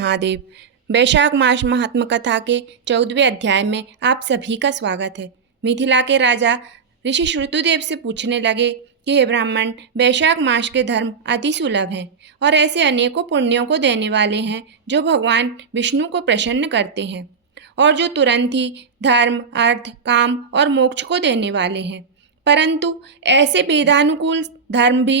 महादेव। वैशाख मास महात्म कथा के 14वें अध्याय में आप सभी का स्वागत है। मिथिला के राजा ऋषि श्रुतदेव से पूछने लगे कि हे ब्राह्मण, वैशाख मास के धर्म अति सुलभ हैं और ऐसे अनेकों पुण्यों को देने वाले हैं जो भगवान विष्णु को प्रसन्न करते हैं और जो तुरंत ही धर्म, अर्थ, काम और मोक्ष को देने वाले हैं। परंतु ऐसे वेदानुकूल धर्म भी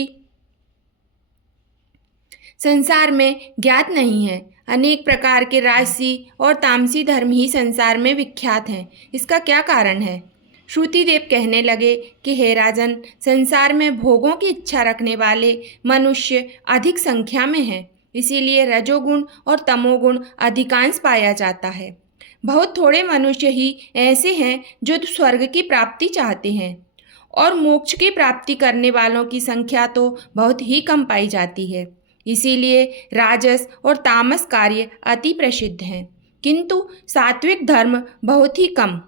संसार में ज्ञात नहीं है। अनेक प्रकार के राजसी और तामसी धर्म ही संसार में विख्यात हैं। इसका क्या कारण है? श्रुतिदेव कहने लगे कि हे राजन, संसार में भोगों की इच्छा रखने वाले मनुष्य अधिक संख्या में हैं। इसीलिए रजोगुण और तमोगुण अधिकांश पाया जाता है। बहुत थोड़े मनुष्य ही ऐसे हैं जो स्वर्ग की प्राप्ति चाहते हैं और मोक्ष की प्राप्ति करने वालों की संख्या तो बहुत ही कम पाई जाती है। इसीलिए राजस और तामस कार्य अति प्रसिद्ध हैं, किंतु सात्विक धर्म बहुत ही कम,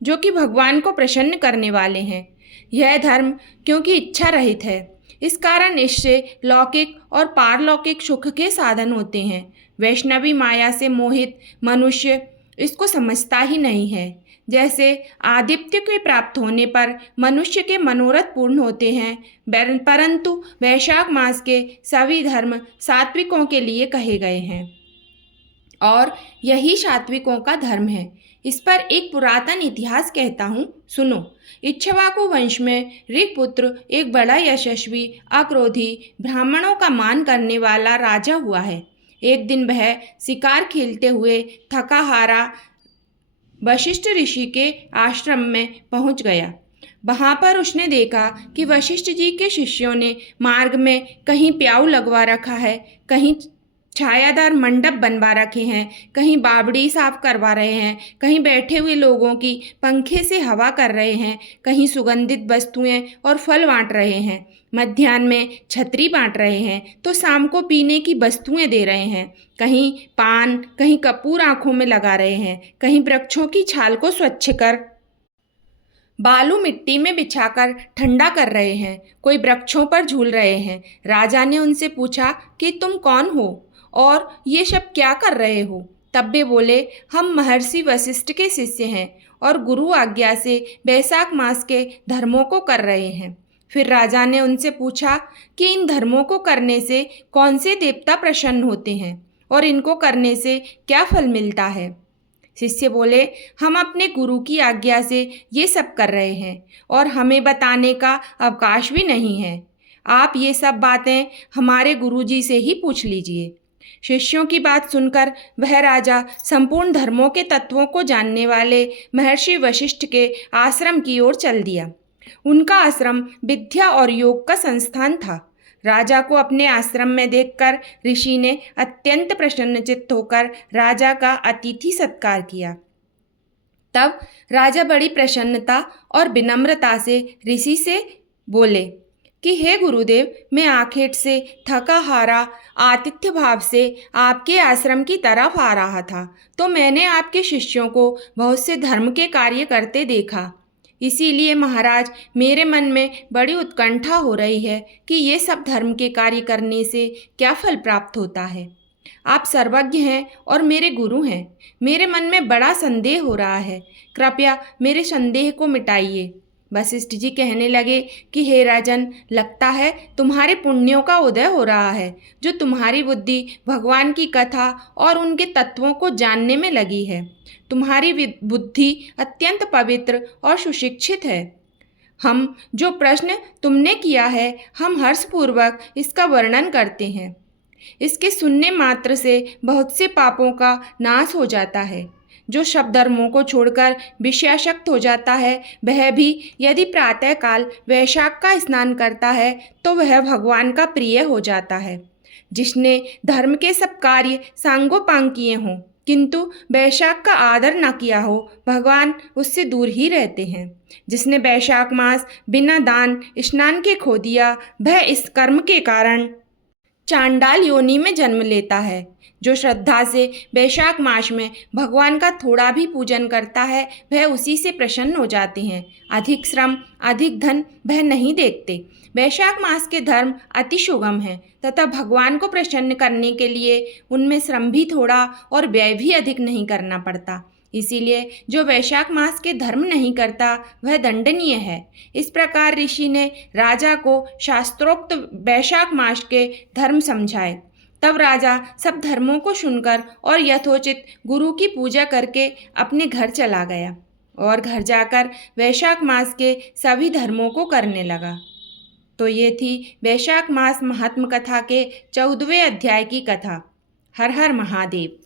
जो कि भगवान को प्रसन्न करने वाले हैं। यह धर्म क्योंकि इच्छा रहित है, इस कारण इससे लौकिक और पारलौकिक सुख के साधन होते हैं। वैष्णवी माया से मोहित मनुष्य इसको समझता ही नहीं है। जैसे आदित्य के प्राप्त होने पर मनुष्य के मनोरथ पूर्ण होते हैं, परंतु वैशाख मास के सभी धर्म सात्विकों के लिए कहे गए हैं और यही सात्विकों का धर्म है। इस पर एक पुरातन इतिहास कहता हूँ, सुनो। इक्ष्वाकु वंश में ऋक्पुत्र एक बड़ा यशस्वी, अक्रोधी, ब्राह्मणों का मान करने वाला राजा हुआ है। एक दिन वह शिकार खेलते हुए थका हारा वशिष्ठ ऋषि के आश्रम में पहुंच गया। वहां पर उसने देखा कि वशिष्ठ जी के शिष्यों ने मार्ग में कहीं प्याऊ लगवा रखा है, कहीं छायादार मंडप बनवा रखे हैं, कहीं बावड़ी साफ करवा रहे हैं, कहीं बैठे हुए लोगों की पंखे से हवा कर रहे हैं, कहीं सुगंधित वस्तुएं और फल बांट रहे हैं, मध्याह्न में छतरी बांट रहे हैं, तो शाम को पीने की वस्तुएं दे रहे हैं, कहीं पान, कहीं कपूर आंखों में लगा रहे हैं, कहीं वृक्षों की छाल को स्वच्छ कर बालू मिट्टी में बिछाकर ठंडा कर रहे हैं, कोई वृक्षों पर झूल रहे हैं। राजा ने उनसे पूछा कि तुम कौन हो और ये सब क्या कर रहे हो? तब वे बोले, हम महर्षि वशिष्ठ के शिष्य हैं और गुरु आज्ञा से वैशाख मास के धर्मों को कर रहे हैं। फिर राजा ने उनसे पूछा कि इन धर्मों को करने से कौन से देवता प्रसन्न होते हैं और इनको करने से क्या फल मिलता है? शिष्य बोले, हम अपने गुरु की आज्ञा से ये सब कर रहे हैं और हमें बताने का अवकाश भी नहीं है। आप ये सब बातें हमारे गुरुजी से ही पूछ लीजिए। शिष्यों की बात सुनकर वह राजा संपूर्ण धर्मों के तत्वों को जानने वाले महर्षि वशिष्ठ के आश्रम की ओर चल दिया। उनका आश्रम विद्या और योग का संस्थान था। राजा को अपने आश्रम में देखकर ऋषि ने अत्यंत प्रसन्नचित्त होकर राजा का अतिथि सत्कार किया। तब राजा बड़ी प्रसन्नता और विनम्रता से ऋषि से बोले कि हे गुरुदेव, मैं आखेट से थका हारा आतिथ्य भाव से आपके आश्रम की तरफ आ रहा था, तो मैंने आपके शिष्यों को बहुत से धर्म के कार्य करते देखा। इसीलिए महाराज, मेरे मन में बड़ी उत्कंठा हो रही है कि ये सब धर्म के कार्य करने से क्या फल प्राप्त होता है। आप सर्वज्ञ हैं और मेरे गुरु हैं। मेरे मन में बड़ा संदेह हो रहा है, कृपया मेरे संदेह को मिटाइए। वशिष्ठ जी कहने लगे कि हे राजन, लगता है तुम्हारे पुण्यों का उदय हो रहा है, जो तुम्हारी बुद्धि भगवान की कथा और उनके तत्वों को जानने में लगी है। तुम्हारी बुद्धि अत्यंत पवित्र और सुशिक्षित है। हम जो प्रश्न तुमने किया है, हम हर्षपूर्वक इसका वर्णन करते हैं। इसके सुनने मात्र से बहुत से पापों का नाश हो जाता है। जो सब धर्मों को छोड़कर विषयासक्त हो जाता है, वह भी यदि प्रातःकाल वैशाख का स्नान करता है तो वह भगवान का प्रिय हो जाता है। जिसने धर्म के सब कार्य सांगोपांग किए हों किंतु वैशाख का आदर न किया हो, भगवान उससे दूर ही रहते हैं। जिसने वैशाख मास बिना दान स्नान के खो दिया, वह इस कर्म के कारण चांडाल योनि में जन्म लेता है। जो श्रद्धा से वैशाख मास में भगवान का थोड़ा भी पूजन करता है वह उसी से प्रसन्न हो जाते हैं। अधिक श्रम अधिक धन वह नहीं देखते। वैशाख मास के धर्म अति सुगम है तथा भगवान को प्रसन्न करने के लिए उनमें श्रम भी थोड़ा और व्यय भी अधिक नहीं करना पड़ता। इसीलिए जो वैशाख मास के धर्म नहीं करता वह दंडनीय है। इस प्रकार ऋषि ने राजा को शास्त्रोक्त वैशाख मास के धर्म समझाए। तब राजा सब धर्मों को सुनकर और यथोचित गुरु की पूजा करके अपने घर चला गया और घर जाकर वैशाख मास के सभी धर्मों को करने लगा। तो ये थी वैशाख मास महात्म कथा के 14वें अध्याय की कथा। हर हर महादेव।